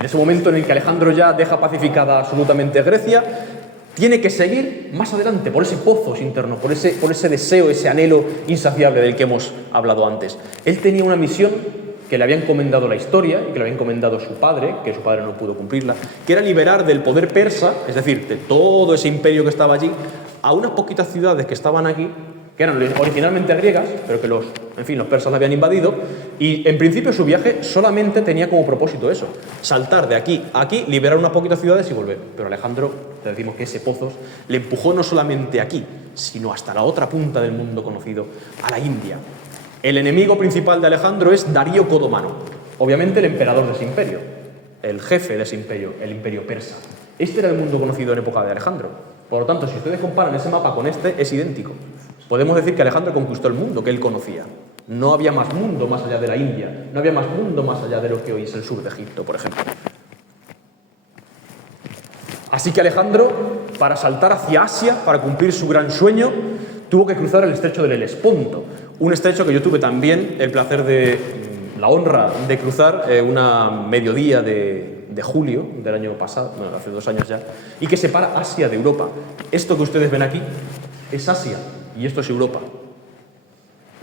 En ese momento en el que Alejandro ya deja pacificada absolutamente Grecia, tiene que seguir más adelante por ese pozo interno, por ese deseo, ese anhelo insaciable del que hemos hablado antes. Él tenía una misión que le había encomendado la historia y que le había encomendado su padre, que su padre no pudo cumplirla, que era liberar del poder persa, es decir, de todo ese imperio que estaba allí, a unas poquitas ciudades que estaban aquí, que eran originalmente griegas, pero que los persas la habían invadido, y en principio su viaje solamente tenía como propósito eso, saltar de aquí a aquí, liberar unas poquitas ciudades y volver. Pero Alejandro, te decimos que ese Pozos le empujó no solamente aquí, sino hasta la otra punta del mundo conocido, a la India. El enemigo principal de Alejandro es Darío Codomano, obviamente el emperador de ese imperio, el jefe de ese imperio, el imperio persa. Este era el mundo conocido en época de Alejandro. Por lo tanto, si ustedes comparan ese mapa con este, es idéntico. Podemos decir que Alejandro conquistó el mundo que él conocía. No había más mundo más allá de la India, no había más mundo más allá de lo que hoy es el sur de Egipto, por ejemplo. Así que Alejandro, para saltar hacia Asia, para cumplir su gran sueño, tuvo que cruzar el estrecho del Helesponto, un estrecho que yo tuve también la honra de cruzar una mediodía de julio del año pasado, bueno, hace 2 años ya, y que separa Asia de Europa. Esto que ustedes ven aquí es Asia y esto es Europa.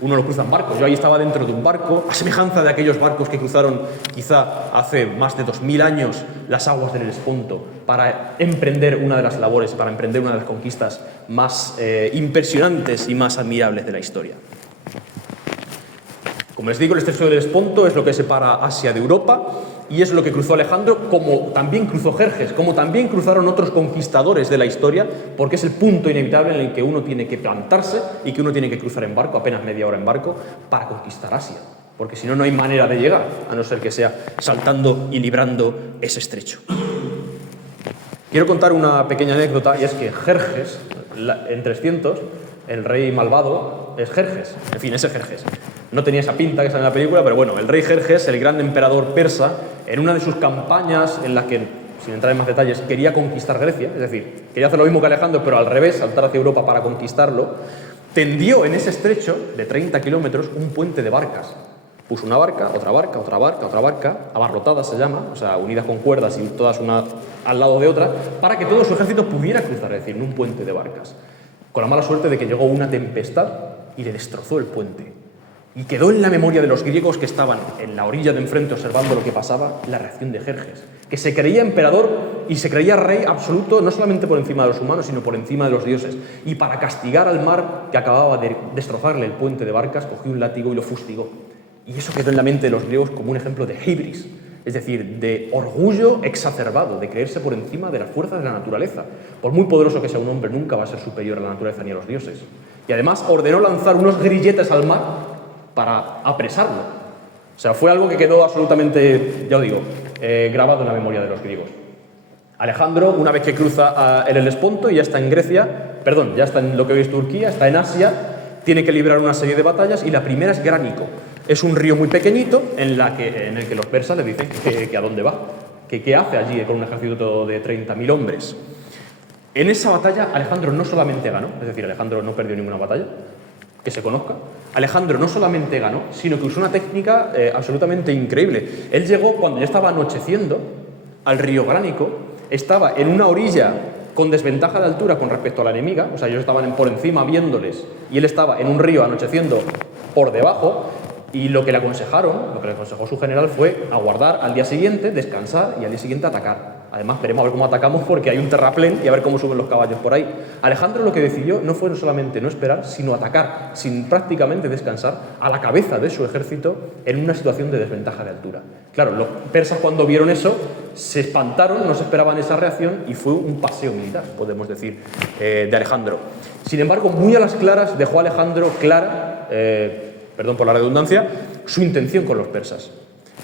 Uno lo cruza en barcos. Yo ahí estaba dentro de un barco, a semejanza de aquellos barcos que cruzaron quizá hace más de 2000 años las aguas del Helesponto para emprender una de las labores, para emprender una de las conquistas más impresionantes y más admirables de la historia. Como les digo, el estrecho del Helesponto es lo que separa Asia de Europa y es lo que cruzó Alejandro, como también cruzó Jerjes, como también cruzaron otros conquistadores de la historia, porque es el punto inevitable en el que uno tiene que plantarse y que uno tiene que cruzar en barco, apenas media hora en barco, para conquistar Asia. Porque si no, no hay manera de llegar, a no ser que sea saltando y librando ese estrecho. Quiero contar una pequeña anécdota, y es que Jerjes, en 300, el rey malvado es Jerjes, en fin, ese Jerjes. No tenía esa pinta que sale en la película, pero bueno, el rey Jerjes, el gran emperador persa, en una de sus campañas en la que, sin entrar en más detalles, quería conquistar Grecia, es decir, quería hacer lo mismo que Alejandro, pero al revés, saltar hacia Europa para conquistarlo, tendió en ese estrecho de 30 kilómetros un puente de barcas. Puso una barca, otra barca, otra barca, otra barca, abarrotadas se llama, o sea, unidas con cuerdas y todas una al lado de otra, para que todo su ejército pudiera cruzar, es decir, en un puente de barcas. Con la mala suerte de que llegó una tempestad y le destrozó el puente. Y quedó en la memoria de los griegos que estaban en la orilla de enfrente observando lo que pasaba, la reacción de Jerjes, que se creía emperador y se creía rey absoluto, no solamente por encima de los humanos, sino por encima de los dioses. Y para castigar al mar que acababa de destrozarle el puente de barcas, cogió un látigo y lo fustigó. Y eso quedó en la mente de los griegos como un ejemplo de hibris, es decir, de orgullo exacerbado, de creerse por encima de las fuerzas de la naturaleza. Por muy poderoso que sea un hombre, nunca va a ser superior a la naturaleza ni a los dioses. Y además ordenó lanzar unos grilletes al mar para apresarlo. O sea, fue algo que quedó absolutamente, ya os digo, grabado en la memoria de los griegos. Alejandro, una vez que cruza el Helesponto y ya está en Grecia, perdón, ya está en lo que hoy es Turquía, está en Asia, tiene que librar una serie de batallas y la primera es Gránico. Es un río muy pequeñito en el que los persas le dicen que a dónde va, que qué hace allí con un ejército de 30.000 hombres. En esa batalla Alejandro no solamente ganó, es decir, Alejandro no perdió ninguna batalla, que se conozca. Alejandro no solamente ganó, sino que usó una técnica absolutamente increíble. Él llegó, cuando ya estaba anocheciendo, al río Gránico, estaba en una orilla con desventaja de altura con respecto a la enemiga, o sea, ellos estaban por encima viéndoles, y él estaba en un río anocheciendo por debajo, y lo que le aconsejó su general fue aguardar al día siguiente, descansar y al día siguiente atacar. Además, veremos a ver cómo atacamos porque hay un terraplén y a ver cómo suben los caballos por ahí. Alejandro lo que decidió no fue solamente no esperar, sino atacar, sin prácticamente descansar, a la cabeza de su ejército en una situación de desventaja de altura. Claro, los persas cuando vieron eso se espantaron, no se esperaban esa reacción y fue un paseo militar, podemos decir, de Alejandro. Sin embargo, muy a las claras dejó Alejandro clara, perdón por la redundancia, su intención con los persas.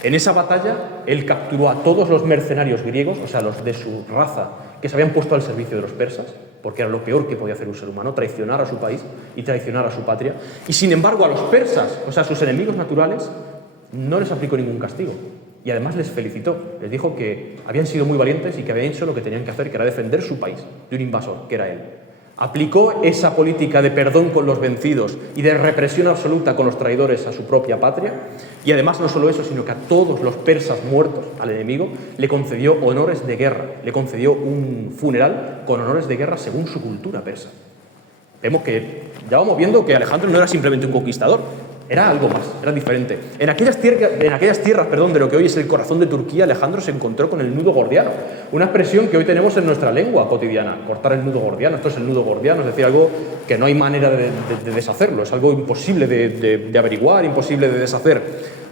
En esa batalla, él capturó a todos los mercenarios griegos, o sea, los de su raza, que se habían puesto al servicio de los persas, porque era lo peor que podía hacer un ser humano, traicionar a su país y traicionar a su patria. Y sin embargo, a los persas, o sea, a sus enemigos naturales, no les aplicó ningún castigo. Y además les felicitó, les dijo que habían sido muy valientes y que habían hecho lo que tenían que hacer, que era defender su país de un invasor, que era él. Aplicó esa política de perdón con los vencidos y de represión absoluta con los traidores a su propia patria, y además no solo eso, sino que a todos los persas muertos, al enemigo, le concedió honores de guerra, le concedió un funeral con honores de guerra según su cultura persa. Vemos que ya vamos viendo que Alejandro no era simplemente un conquistador, era algo más, era diferente. En aquellas tierras, de lo que hoy es el corazón de Turquía, Alejandro se encontró con el nudo gordiano, una expresión que hoy tenemos en nuestra lengua cotidiana, cortar el nudo gordiano. Esto es el nudo gordiano, es decir, algo que no hay manera de deshacerlo, es algo imposible de averiguar, imposible de deshacer.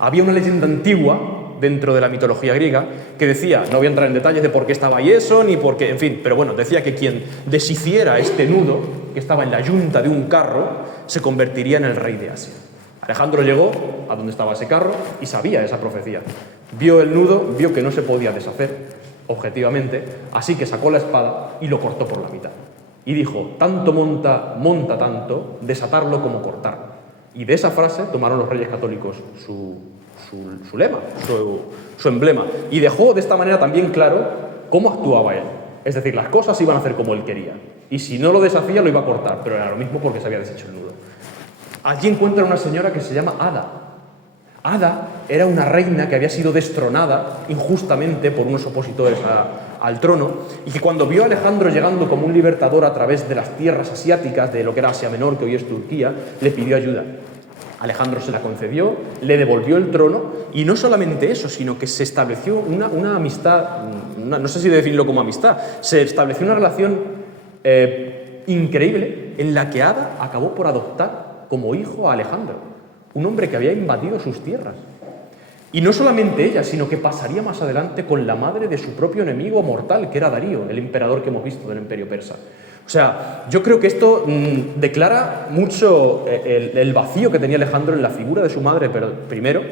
Había una leyenda antigua dentro de la mitología griega que decía, no voy a entrar en detalles de por qué estaba ahí eso, ni por qué, en fin, pero bueno, decía que quien deshiciera este nudo, que estaba en la yunta de un carro, se convertiría en el rey de Asia. Alejandro llegó a donde estaba ese carro y sabía esa profecía. Vio el nudo, vio que no se podía deshacer, objetivamente, así que sacó la espada y lo cortó por la mitad. Y dijo, tanto monta tanto, desatarlo como cortarlo. Y de esa frase tomaron los reyes católicos su lema, su emblema. Y dejó de esta manera también claro cómo actuaba él. Es decir, las cosas iban a hacer como él quería. Y si no lo deshacía, lo iba a cortar, pero era lo mismo porque se había deshecho el nudo. Allí encuentra una señora que se llama Ada. Ada era una reina que había sido destronada injustamente por unos opositores al trono, y que cuando vio a Alejandro llegando como un libertador a través de las tierras asiáticas, de lo que era Asia Menor, que hoy es Turquía, le pidió ayuda. Alejandro se la concedió, le devolvió el trono, y no solamente eso, sino que se estableció una amistad, no sé si definirlo como amistad, se estableció una relación increíble en la que Ada acabó por adoptar como hijo a Alejandro, un hombre que había invadido sus tierras. Y no solamente ella, sino que pasaría más adelante con la madre de su propio enemigo mortal, que era Darío, el emperador que hemos visto del Imperio Persa. O sea, yo creo que esto declara mucho el vacío que tenía Alejandro en la figura de su madre primero,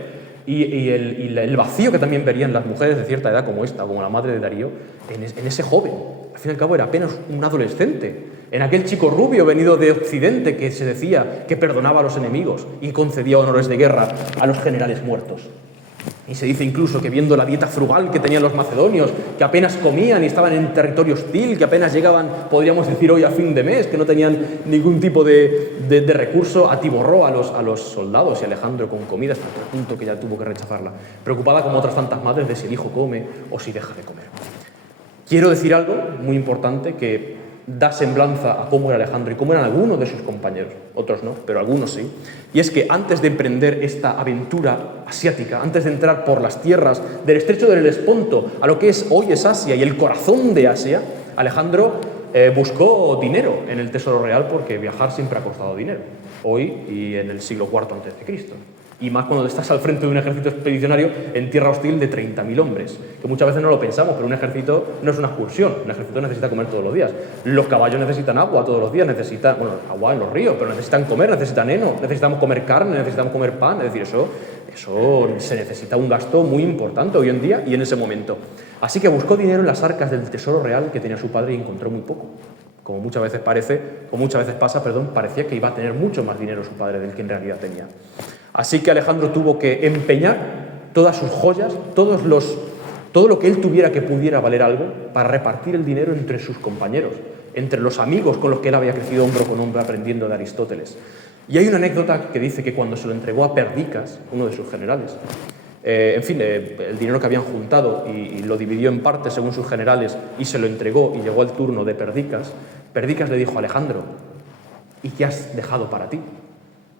y el vacío que también verían las mujeres de cierta edad como esta, como la madre de Darío, en ese joven. Al fin y al cabo era apenas un adolescente, en aquel chico rubio venido de Occidente que se decía que perdonaba a los enemigos y concedía honores de guerra a los generales muertos. Y se dice incluso que viendo la dieta frugal que tenían los macedonios, que apenas comían y estaban en territorio hostil, que apenas llegaban, podríamos decir hoy, a fin de mes, que no tenían ningún tipo de recurso, atiborró a los soldados y Alejandro con comida hasta el punto que ya tuvo que rechazarla, preocupada como otras tantas madres de si el hijo come o si deja de comer. Quiero decir algo muy importante que da semblanza a cómo era Alejandro y cómo eran algunos de sus compañeros, otros no, pero algunos sí, y es que antes de emprender esta aventura asiática, antes de entrar por las tierras del estrecho del Helesponto a lo que hoy es Asia y el corazón de Asia, Alejandro buscó dinero en el tesoro real porque viajar siempre ha costado dinero, hoy y en el siglo IV a.C. Y más cuando estás al frente de un ejército expedicionario en tierra hostil de 30.000 hombres, que muchas veces no lo pensamos, pero un ejército no es una excursión, un ejército necesita comer todos los días. Los caballos necesitan agua todos los días, necesitan, agua en los ríos, pero necesitan comer, necesitan heno, necesitamos comer carne, necesitamos comer pan, es decir, eso se necesita un gasto muy importante hoy en día y en ese momento. Así que buscó dinero en las arcas del tesoro real que tenía su padre y encontró muy poco. Como muchas veces pasa, parecía que iba a tener mucho más dinero su padre del que en realidad tenía. Así que Alejandro tuvo que empeñar todas sus joyas, todo lo que él tuviera que pudiera valer algo, para repartir el dinero entre sus compañeros, entre los amigos con los que él había crecido hombro con hombro aprendiendo de Aristóteles. Y hay una anécdota que dice que cuando se lo entregó a Perdicas, uno de sus generales, el dinero que habían juntado y lo dividió en partes según sus generales y se lo entregó y llegó el turno de Perdicas, Perdicas le dijo a Alejandro, ¿y qué has dejado para ti?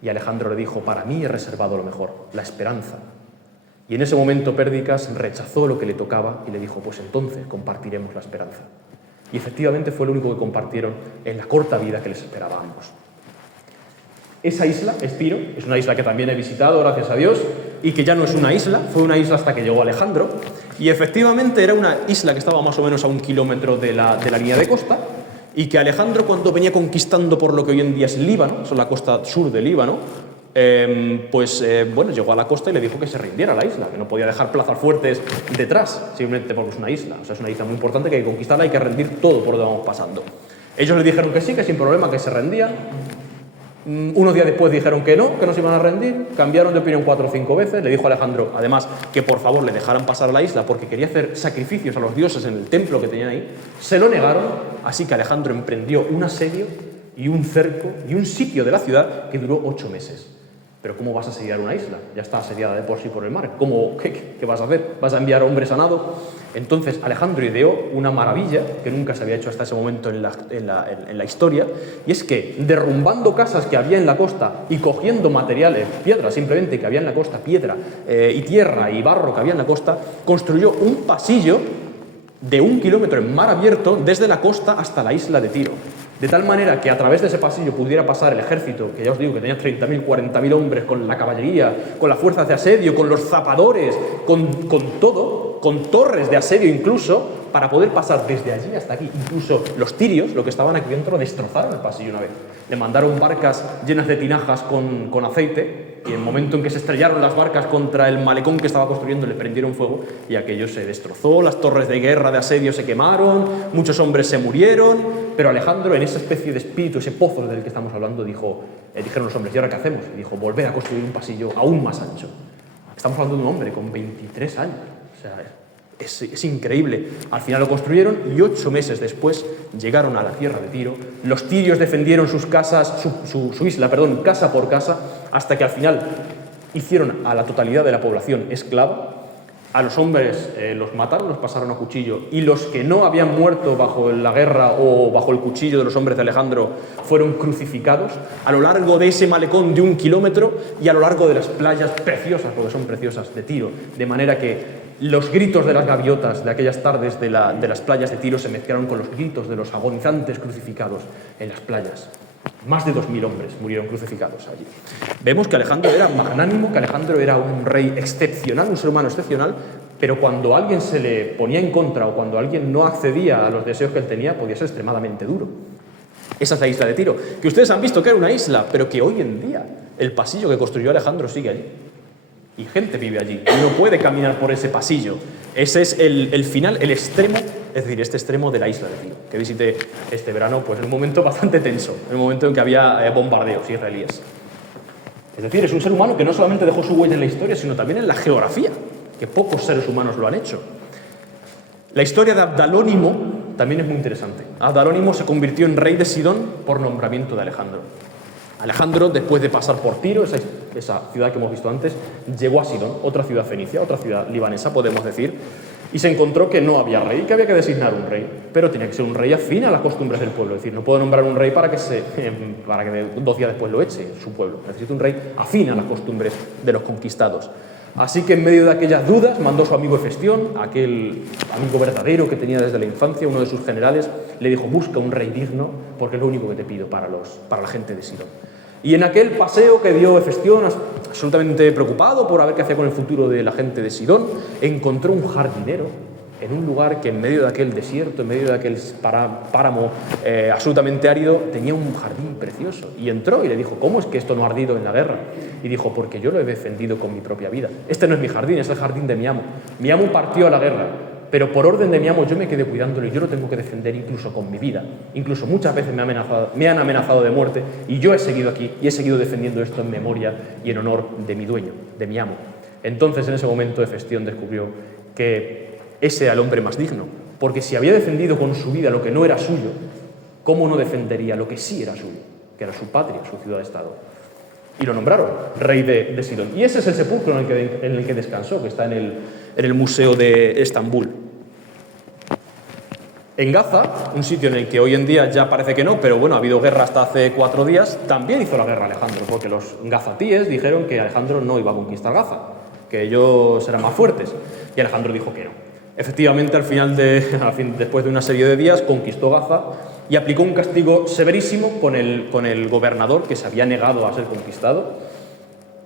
Y Alejandro le dijo, para mí he reservado lo mejor, la esperanza. Y en ese momento Perdicas rechazó lo que le tocaba y le dijo, pues entonces compartiremos la esperanza. Y efectivamente fue lo único que compartieron en la corta vida que les esperaba a ambos. Esa isla, Espiro, es una isla que también he visitado, gracias a Dios, y que ya no es una isla, fue una isla hasta que llegó Alejandro, y efectivamente era una isla que estaba más o menos a 1 kilómetro de la línea de costa, y que Alejandro, cuando venía conquistando por lo que hoy en día es Líbano, es la costa sur de Líbano, llegó a la costa y le dijo que se rindiera a la isla, que no podía dejar plazas fuertes detrás, simplemente porque es una isla. O sea, es una isla muy importante que hay que conquistarla, hay que rendir todo por donde vamos pasando. Ellos le dijeron que sí, que sin problema, que se rendían. Unos días después dijeron que no se iban a rendir, cambiaron de opinión 4 o 5 veces, le dijo a Alejandro, además, que por favor le dejaran pasar a la isla porque quería hacer sacrificios a los dioses en el templo que tenían ahí, se lo negaron, así que Alejandro emprendió un asedio y un cerco y un sitio de la ciudad que duró 8 meses. Pero ¿cómo vas a asediar una isla? Ya está asediada de por sí por el mar. ¿Qué vas a hacer? ¿Vas a enviar hombres a nado? Entonces Alejandro ideó una maravilla que nunca se había hecho hasta ese momento en la historia, y es que derrumbando casas que había en la costa y cogiendo materiales, piedra simplemente que había en la costa, piedra y tierra y barro que había en la costa, construyó un pasillo de 1 kilómetro en mar abierto desde la costa hasta la isla de Tiro. De tal manera que a través de ese pasillo pudiera pasar el ejército, que ya os digo que tenía 30.000, 40.000 hombres, con la caballería, con las fuerzas de asedio, con los zapadores, con todo, con torres de asedio incluso, para poder pasar desde allí hasta aquí. Incluso los tirios, lo que estaban aquí dentro, destrozaron el pasillo una vez. Le mandaron barcas llenas de tinajas con aceite, y en el momento en que se estrellaron las barcas contra el malecón que estaba construyendo, le prendieron fuego y aquello se destrozó, las torres de guerra de asedio se quemaron, muchos hombres se murieron, pero Alejandro, en esa especie de espíritu, ese pozo del que estamos hablando, dijeron los hombres, ¿y ahora qué hacemos? Y dijo, volver a construir un pasillo aún más ancho. Estamos hablando de un hombre con 23 años, o sea, es increíble. Al final lo construyeron y 8 meses después llegaron a la tierra de Tiro. Los tirios defendieron sus casas, su isla, casa por casa, hasta que al final hicieron a la totalidad de la población esclava. A los hombres los mataron, los pasaron a cuchillo, y los que no habían muerto bajo la guerra o bajo el cuchillo de los hombres de Alejandro fueron crucificados a lo largo de ese malecón de 1 kilómetro y a lo largo de las playas preciosas, porque son preciosas, de Tiro, de manera que los gritos de las gaviotas de aquellas tardes de las playas de Tiro se mezclaron con los gritos de los agonizantes crucificados en las playas. Más de 2.000 hombres murieron crucificados allí. Vemos que Alejandro era magnánimo, que Alejandro era un rey excepcional, un ser humano excepcional, pero cuando alguien se le ponía en contra o cuando alguien no accedía a los deseos que él tenía, podía ser extremadamente duro. Esa es la isla de Tiro, que ustedes han visto que era una isla, pero que hoy en día el pasillo que construyó Alejandro sigue allí. Y gente vive allí, y no puede caminar por ese pasillo. Ese es el final, el extremo, es decir, este extremo de la isla de Tiro, que visité este verano, pues en un momento bastante tenso, en un momento en que había bombardeos israelíes. Es decir, es un ser humano que no solamente dejó su huella en la historia, sino también en la geografía, que pocos seres humanos lo han hecho. La historia de Abdalónimo también es muy interesante. Abdalónimo se convirtió en rey de Sidón por nombramiento de Alejandro. Alejandro, después de pasar por Tiro, esa ciudad que hemos visto antes, llegó a Sidón, otra ciudad fenicia, otra ciudad libanesa, podemos decir, y se encontró que no había rey, que había que designar un rey, pero tenía que ser un rey afín a las costumbres del pueblo. Es decir, no puedo nombrar un rey para que 2 días después lo eche su pueblo. Necesito un rey afín a las costumbres de los conquistados. Así que en medio de aquellas dudas mandó a su amigo Hefestión, aquel amigo verdadero que tenía desde la infancia, uno de sus generales, le dijo, busca un rey digno porque es lo único que te pido para la gente de Sidón. Y en aquel paseo que dio Hefestión, absolutamente preocupado por ver qué hacía con el futuro de la gente de Sidón, encontró un jardinero en un lugar que en medio de aquel desierto, en medio de aquel páramo absolutamente árido, tenía un jardín precioso. Y entró y le dijo, ¿cómo es que esto no ha ardido en la guerra? Y dijo, porque yo lo he defendido con mi propia vida. Este no es mi jardín, es el jardín de mi amo. Mi amo partió a la guerra, pero por orden de mi amo yo me quedé cuidándolo y yo lo tengo que defender incluso con mi vida. Incluso muchas veces me han amenazado de muerte y yo he seguido aquí y he seguido defendiendo esto en memoria y en honor de mi dueño, de mi amo. Entonces en ese momento Hefestión descubrió que ese era el hombre más digno, porque si había defendido con su vida lo que no era suyo, ¿cómo no defendería lo que sí era suyo, que era su patria, su ciudad-estado? Y lo nombraron rey de Sidón. Y ese es el sepulcro en el que descansó, que está en el Museo de Estambul. En Gaza, un sitio en el que hoy en día ya parece que no, pero bueno, ha habido guerra hasta hace 4 días, también hizo la guerra Alejandro, porque los gazatíes dijeron que Alejandro no iba a conquistar Gaza, que ellos eran más fuertes, y Alejandro dijo que no. Efectivamente, después de una serie de días, conquistó Gaza y aplicó un castigo severísimo con el gobernador que se había negado a ser conquistado.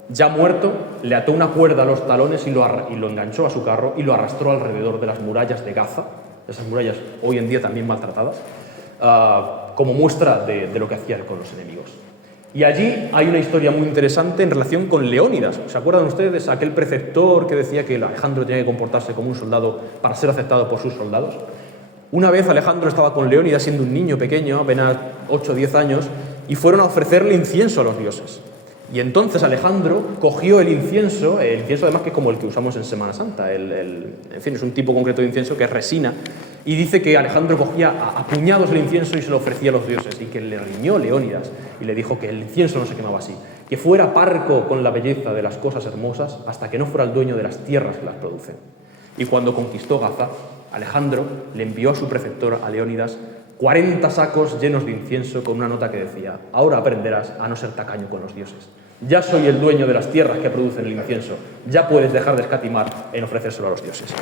Ya muerto, le ató una cuerda a los talones y lo enganchó a su carro y lo arrastró alrededor de las murallas de Gaza, esas murallas hoy en día también maltratadas, como muestra de lo que hacía con los enemigos. Y allí hay una historia muy interesante en relación con Leónidas. ¿Se acuerdan ustedes aquel preceptor que decía que Alejandro tenía que comportarse como un soldado para ser aceptado por sus soldados? Una vez Alejandro estaba con Leónidas siendo un niño pequeño, apenas 8 o 10 años, y fueron a ofrecerle incienso a los dioses. Y entonces Alejandro cogió el incienso además que es como el que usamos en Semana Santa, en fin, es un tipo concreto de incienso que es resina, y dice que Alejandro cogía a puñados el incienso y se lo ofrecía a los dioses, y que le riñó Leónidas y le dijo que el incienso no se quemaba así, que fuera parco con la belleza de las cosas hermosas hasta que no fuera el dueño de las tierras que las producen. Y cuando conquistó Gaza, Alejandro le envió a su preceptor, a Leónidas, 40 sacos llenos de incienso con una nota que decía: ahora aprenderás a no ser tacaño con los dioses. Ya soy el dueño de las tierras que producen el incienso. Ya puedes dejar de escatimar en ofrecérselo a los dioses.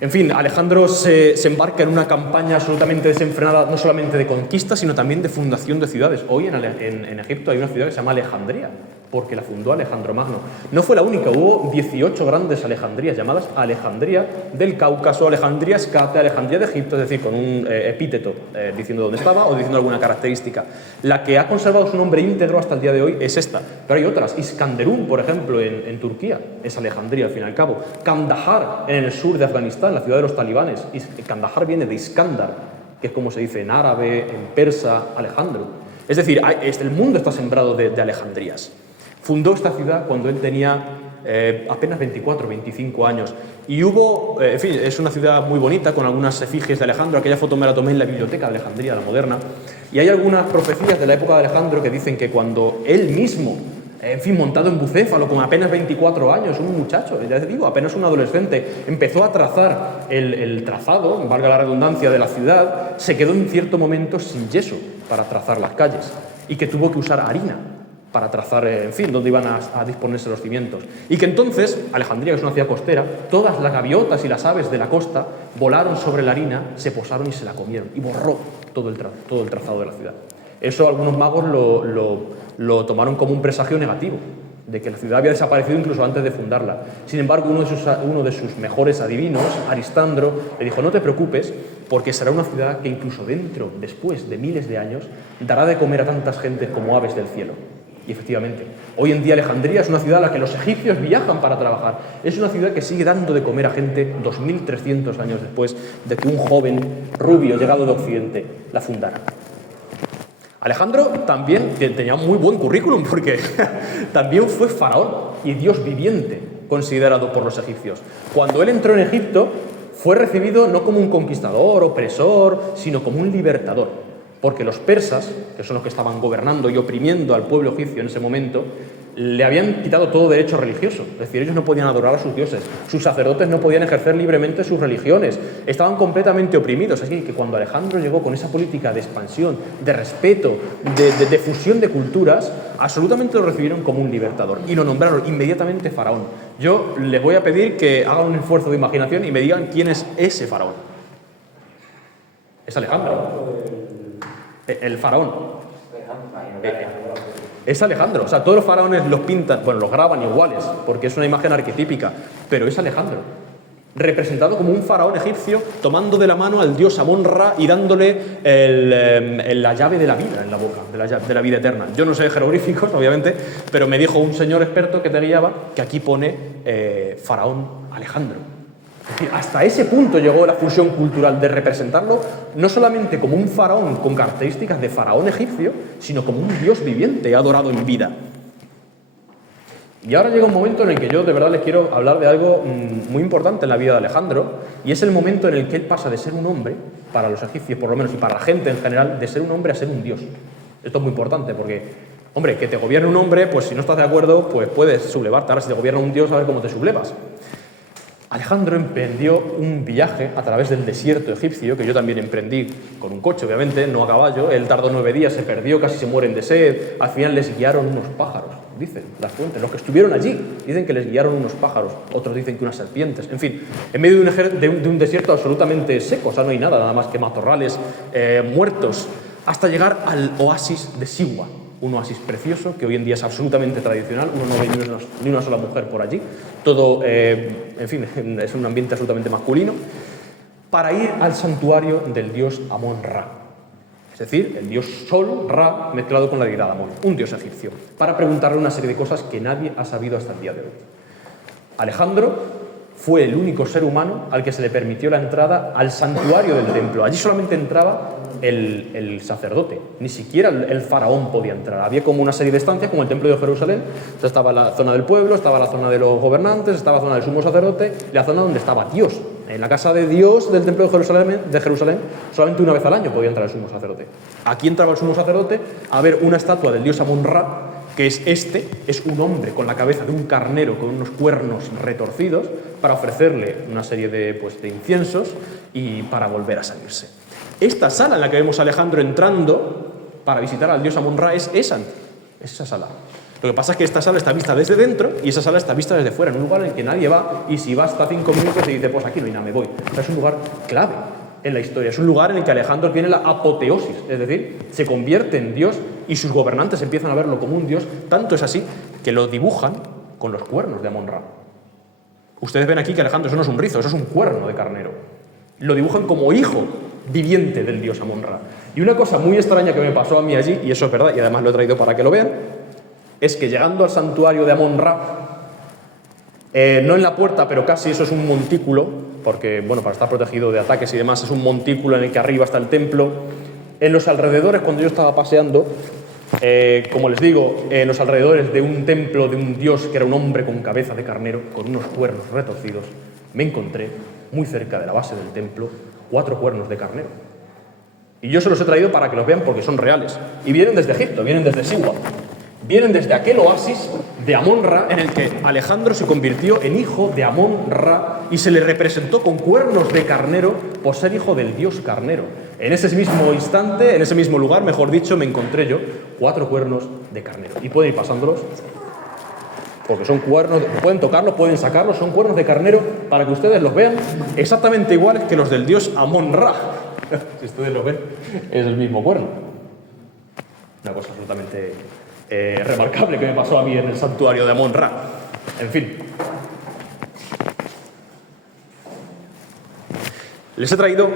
En fin, Alejandro se embarca en una campaña absolutamente desenfrenada, no solamente de conquista, sino también de fundación de ciudades. Hoy en Egipto hay una ciudad que se llama Alejandría, porque la fundó Alejandro Magno. No fue la única, hubo 18 grandes Alejandrías, llamadas Alejandría del Cáucaso, Alejandría Escate, Alejandría de Egipto, es decir, con un epíteto diciendo dónde estaba o diciendo alguna característica. La que ha conservado su nombre íntegro hasta el día de hoy es esta, pero hay otras. Iskanderun, por ejemplo, en Turquía, es Alejandría al fin y al cabo. Kandahar, en el sur de Afganistán, la ciudad de los talibanes. Kandahar viene de Iskandar, que es como se dice en árabe, en persa, Alejandro. Es decir, el mundo está sembrado de Alejandrías. Fundó esta ciudad cuando él tenía apenas 24, 25 años. Y hubo, en fin, es una ciudad muy bonita, con algunas efigies de Alejandro. Aquella foto me la tomé en la biblioteca de Alejandría, la moderna. Y hay algunas profecías de la época de Alejandro que dicen que cuando él mismo, en fin, montado en bucéfalo, con apenas 24 años, un muchacho, ya te digo, apenas un adolescente, empezó a trazar el trazado, valga la redundancia, de la ciudad, se quedó en cierto momento sin yeso para trazar las calles y que tuvo que usar harina para trazar, en fin, dónde iban a disponerse los cimientos. Y que entonces, Alejandría, que es una ciudad costera, todas las gaviotas y las aves de la costa volaron sobre la harina, se posaron y se la comieron, y borró todo el trazado de la ciudad. Eso algunos magos lo tomaron como un presagio negativo, de que la ciudad había desaparecido incluso antes de fundarla. Sin embargo, uno de sus mejores adivinos, Aristandro, le dijo: no te preocupes, porque será una ciudad que incluso después de miles de años, dará de comer a tantas gentes como aves del cielo. Y efectivamente, hoy en día Alejandría es una ciudad a la que los egipcios viajan para trabajar. Es una ciudad que sigue dando de comer a gente 2300 años después de que un joven rubio llegado de Occidente la fundara. Alejandro también tenía un muy buen currículum, porque también fue faraón y dios viviente considerado por los egipcios. Cuando él entró en Egipto, fue recibido no como un conquistador, opresor, sino como un libertador. Porque los persas, que son los que estaban gobernando y oprimiendo al pueblo egipcio en ese momento, le habían quitado todo derecho religioso. Es decir, ellos no podían adorar a sus dioses, sus sacerdotes no podían ejercer libremente sus religiones, estaban completamente oprimidos. Así que cuando Alejandro llegó con esa política de expansión, de respeto, de fusión de culturas, absolutamente lo recibieron como un libertador y lo nombraron inmediatamente faraón. Yo les voy a pedir que hagan un esfuerzo de imaginación y me digan quién es ese faraón. Es Alejandro. El faraón. Es Alejandro. O sea, todos los faraones los pintan, bueno, los graban iguales, porque es una imagen arquetípica, pero es Alejandro, representado como un faraón egipcio, tomando de la mano al dios Amón-Ra y dándole la llave de la vida en la boca, de la vida eterna. Yo no sé jeroglíficos, obviamente, pero me dijo un señor experto que te guiaba que aquí pone faraón Alejandro. Es decir, hasta ese punto llegó la fusión cultural de representarlo no solamente como un faraón con características de faraón egipcio, sino como un dios viviente adorado en vida. Y ahora llega un momento en el que yo de verdad les quiero hablar de algo muy importante en la vida de Alejandro, y es el momento en el que él pasa de ser un hombre, para los egipcios por lo menos, y para la gente en general, de ser un hombre a ser un dios. Esto es muy importante porque, hombre, que te gobierne un hombre, pues si no estás de acuerdo, pues puedes sublevarte. Ahora si te gobierna un dios, a ver cómo te sublevas. Alejandro emprendió un viaje a través del desierto egipcio, que yo también emprendí con un coche, obviamente, no a caballo. Él tardó 9 días, se perdió, casi se mueren de sed. Al final les guiaron unos pájaros, dicen las fuentes. Los que estuvieron allí dicen que les guiaron unos pájaros, otros dicen que unas serpientes. En fin, en medio de un desierto absolutamente seco, o sea, no hay nada más que matorrales muertos, hasta llegar al oasis de Siwa. Un oasis precioso, que hoy en día es absolutamente tradicional, uno no ve ni una sola mujer por allí, todo, en fin, es un ambiente absolutamente masculino, para ir al santuario del dios Amón-Ra, es decir, el dios Sol, Ra, mezclado con la deidad Amón, un dios egipcio, para preguntarle una serie de cosas que nadie ha sabido hasta el día de hoy. Alejandro fue el único ser humano al que se le permitió la entrada al santuario del templo. Allí solamente entraba el sacerdote, ni siquiera el faraón podía entrar. Había como una serie de estancias, como el templo de Jerusalén. O sea, estaba la zona del pueblo, estaba la zona de los gobernantes, estaba la zona del sumo sacerdote y la zona donde estaba Dios. En la casa de Dios del templo de Jerusalén, solamente una vez al año podía entrar el sumo sacerdote. Aquí entraba el sumo sacerdote a ver una estatua del dios Amón-Ra, que es un hombre con la cabeza de un carnero con unos cuernos retorcidos, para ofrecerle una serie de inciensos y para volver a salirse. Esta sala en la que vemos a Alejandro entrando para visitar al dios Amón-Ra es esa sala. Lo que pasa es que esta sala está vista desde dentro y esa sala está vista desde fuera, en un lugar en el que nadie va, y si va hasta 5 minutos y dice, pues aquí no hay nada, me voy. O sea, es un lugar clave en la historia, es un lugar en el que Alejandro tiene la apoteosis, es decir, se convierte en Dios y sus gobernantes empiezan a verlo como un Dios. Tanto es así que lo dibujan con los cuernos de Amón-Ra. Ustedes ven aquí que Alejandro, eso no es un rizo, eso es un cuerno de carnero. Lo dibujan como hijo viviente del dios Amón-Ra. Y una cosa muy extraña que me pasó a mí allí, y eso es verdad, y además lo he traído para que lo vean, es que llegando al santuario de Amón-Ra, no en la puerta, pero casi, eso es un montículo, porque, bueno, para estar protegido de ataques y demás, es un montículo en el que arriba está el templo. En los alrededores, cuando yo estaba paseando, como les digo, en los alrededores de un templo de un dios que era un hombre con cabeza de carnero, con unos cuernos retorcidos, me encontré, muy cerca de la base del templo, 4 cuernos de carnero. Y yo se los he traído para que los vean porque son reales. Y vienen desde Egipto, vienen desde Siwa. Vienen desde aquel oasis de Amón-Ra en el que Alejandro se convirtió en hijo de Amón-Ra y se le representó con cuernos de carnero por ser hijo del dios carnero. En ese mismo instante, en ese mismo lugar, mejor dicho, me encontré yo 4 cuernos de carnero. Y pueden ir pasándolos, porque son cuernos, pueden tocarlos, pueden sacarlos, son cuernos de carnero para que ustedes los vean exactamente iguales que los del dios Amón-Ra. Si ustedes lo ven, es el mismo cuerno. Una cosa absolutamente remarcable que me pasó a mí en el santuario de Amón-Ra. En fin. Les he traído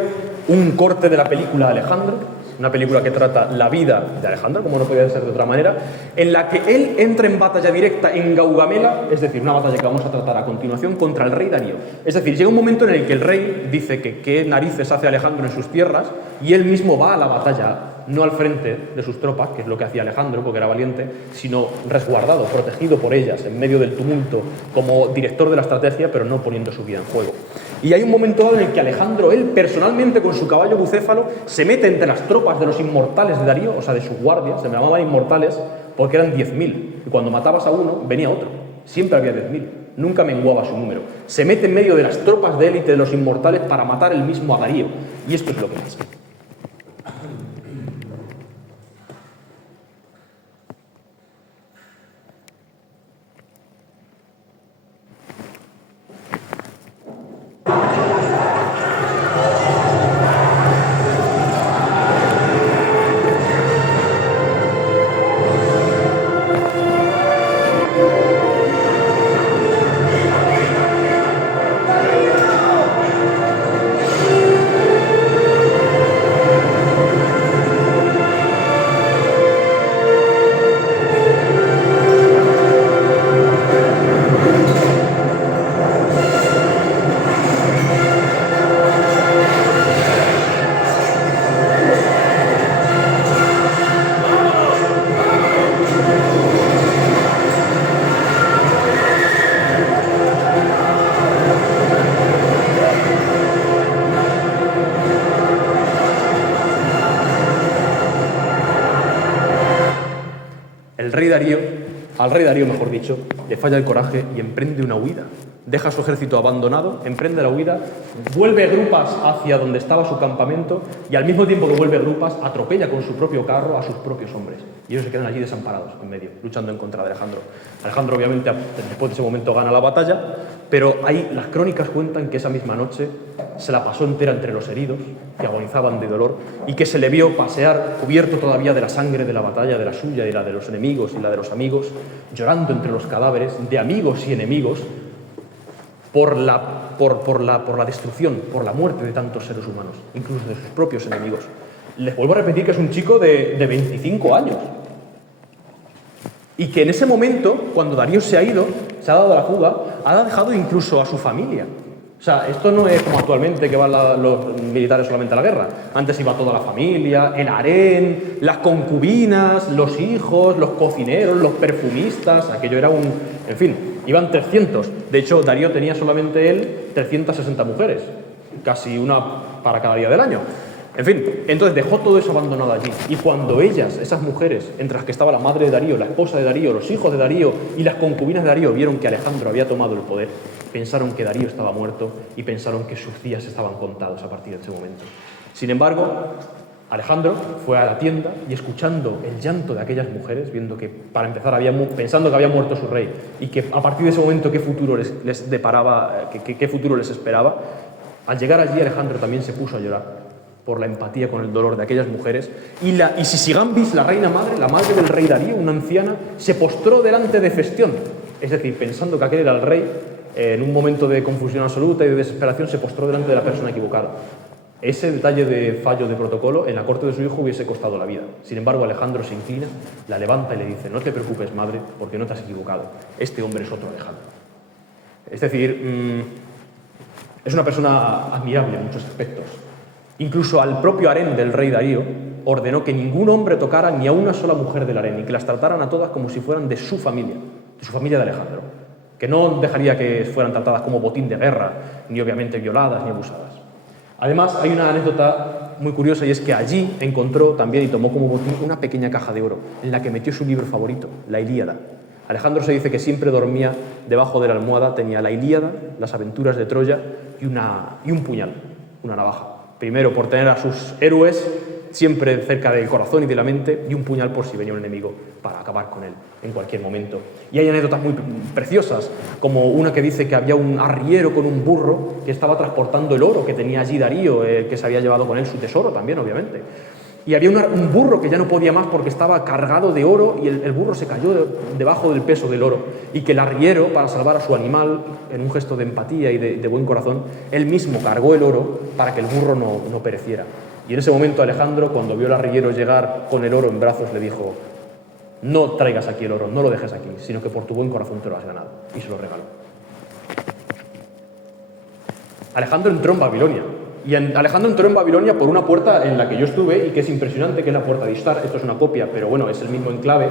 un corte de la película Alejandro, una película que trata la vida de Alejandro, como no podía ser de otra manera, en la que él entra en batalla directa en Gaugamela, es decir, una batalla que vamos a tratar a continuación, contra el rey Darío. Es decir, llega un momento en el que el rey dice que qué narices hace Alejandro en sus tierras, y él mismo va a la batalla, no al frente de sus tropas, que es lo que hacía Alejandro, porque era valiente, sino resguardado, protegido por ellas, en medio del tumulto, como director de la estrategia, pero no poniendo su vida en juego. Y hay un momento dado en el que Alejandro, él personalmente con su caballo bucéfalo, se mete entre las tropas de los inmortales de Darío, o sea, de sus guardias, se me llamaban inmortales porque eran 10.000, y cuando matabas a uno, venía otro. Siempre había 10.000, nunca menguaba su número. Se mete en medio de las tropas de élite de los inmortales para matar él mismo a Darío. Y esto es lo que pasa. Al rey Darío, mejor dicho, le falla el coraje y emprende una huida. Deja su ejército abandonado, emprende la huida, vuelve grupas hacia donde estaba su campamento y al mismo tiempo que vuelve grupas, atropella con su propio carro a sus propios hombres. Y ellos se quedan allí desamparados, en medio, luchando en contra de Alejandro. Alejandro, obviamente, después de ese momento gana la batalla, pero ahí las crónicas cuentan que esa misma noche se la pasó entera entre los heridos, que agonizaban de dolor, y que se le vio pasear cubierto todavía de la sangre de la batalla, de la suya y la de los enemigos y la de los amigos, llorando entre los cadáveres de amigos y enemigos por la destrucción, por la muerte de tantos seres humanos, incluso de sus propios enemigos. Les vuelvo a repetir que es un chico de 25 años. Y que en ese momento, cuando Darío se ha ido, se ha dado a la fuga, ha dejado incluso a su familia. O sea, esto no es como actualmente que van los militares solamente a la guerra. Antes iba toda la familia, el harén, las concubinas, los hijos, los cocineros, los perfumistas, aquello era un... En fin, iban 300. De hecho, Darío tenía solamente él 360 mujeres, casi una para cada día del año. En fin, entonces dejó todo eso abandonado allí. Y cuando ellas, esas mujeres, entre las que estaba la madre de Darío, la esposa de Darío, los hijos de Darío y las concubinas de Darío, vieron que Alejandro había tomado el poder, pensaron que Darío estaba muerto y pensaron que sus días estaban contados a partir de ese momento. Sin embargo, Alejandro fue a la tienda y, escuchando el llanto de aquellas mujeres, viendo que, para empezar, pensando que había muerto su rey y que a partir de ese momento qué futuro les deparaba, qué futuro les esperaba, al llegar allí Alejandro también se puso a llorar por la empatía con el dolor de aquellas mujeres, y Sisigambis, la reina madre, la madre del rey Darío, una anciana, se postró delante de Hefestión, es decir, pensando que aquel era el rey, en un momento de confusión absoluta y de desesperación, se postró delante de la persona equivocada. Ese detalle de fallo de protocolo en la corte de su hijo hubiese costado la vida. Sin embargo, Alejandro se inclina, la levanta y le dice: no te preocupes, madre, porque no te has equivocado. Este hombre es otro Alejandro. Es decir, es una persona admirable en muchos aspectos. Incluso al propio harén del rey Darío ordenó que ningún hombre tocara ni a una sola mujer del harén y que las trataran a todas como si fueran de su familia de Alejandro, que no dejaría que fueran tratadas como botín de guerra, ni obviamente violadas ni abusadas. Además, hay una anécdota muy curiosa, y es que allí encontró también y tomó como botín una pequeña caja de oro en la que metió su libro favorito, la Ilíada. Alejandro se dice que siempre dormía debajo de la almohada, tenía la Ilíada, las aventuras de Troya y un puñal, una navaja. Primero, por tener a sus héroes siempre cerca del corazón y de la mente, y un puñal por si venía un enemigo para acabar con él en cualquier momento. Y hay anécdotas muy preciosas, como una que dice que había un arriero con un burro que estaba transportando el oro que tenía allí Darío, que se había llevado con él su tesoro también, obviamente. Y había un burro que ya no podía más porque estaba cargado de oro, y el burro se cayó debajo del peso del oro, y que el arriero, para salvar a su animal, en un gesto de empatía y de buen corazón, él mismo cargó el oro para que el burro no pereciera. Y en ese momento Alejandro, cuando vio al arriero llegar con el oro en brazos, le dijo: no traigas aquí el oro, no lo dejes aquí, sino que por tu buen corazón te lo has ganado. Y se lo regaló. Alejandro entró en Babilonia. Y Alejandro entró en Babilonia por una puerta en la que yo estuve y que es impresionante, que es la puerta de Ishtar. Esto es una copia, pero bueno, es el mismo enclave.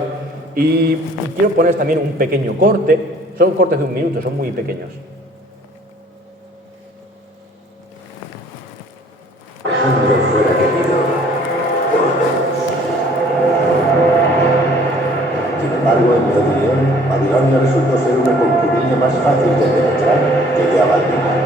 Y quiero poner también un pequeño corte. Son cortes de 1 minuto, son muy pequeños. Fuera querido por todos. Sin embargo, en Babilonia resultó ser una concubina más fácil de penetrar que de abandonar.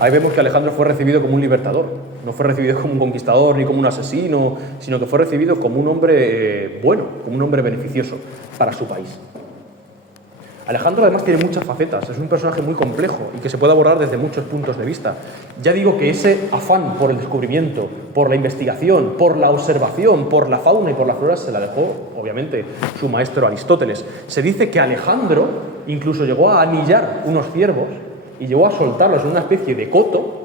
Ahí vemos que Alejandro fue recibido como un libertador, no fue recibido como un conquistador ni como un asesino, sino que fue recibido como un hombre bueno, como un hombre beneficioso para su país. Alejandro además tiene muchas facetas, es un personaje muy complejo y que se puede abordar desde muchos puntos de vista. Ya digo que ese afán por el descubrimiento, por la investigación, por la observación, por la fauna y por la flora se la dejó, obviamente, su maestro Aristóteles. Se dice que Alejandro incluso llegó a anillar unos ciervos y llegó a soltarlos en una especie de coto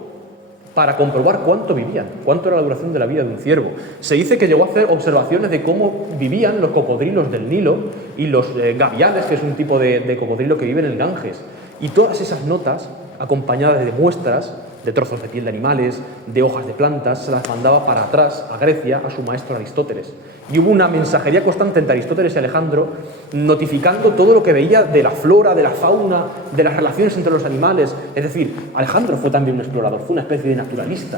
para comprobar cuánto vivían, cuánto era la duración de la vida de un ciervo. Se dice que llegó a hacer observaciones de cómo vivían los cocodrilos del Nilo y los gaviales, que es un tipo de cocodrilo que vive en el Ganges. Y todas esas notas, acompañadas de muestras, de trozos de piel de animales, de hojas de plantas, se las mandaba para atrás a Grecia, a su maestro Aristóteles. Y hubo una mensajería constante entre Aristóteles y Alejandro, notificando todo lo que veía de la flora, de la fauna, de las relaciones entre los animales. Es decir, Alejandro fue también un explorador, fue una especie de naturalista.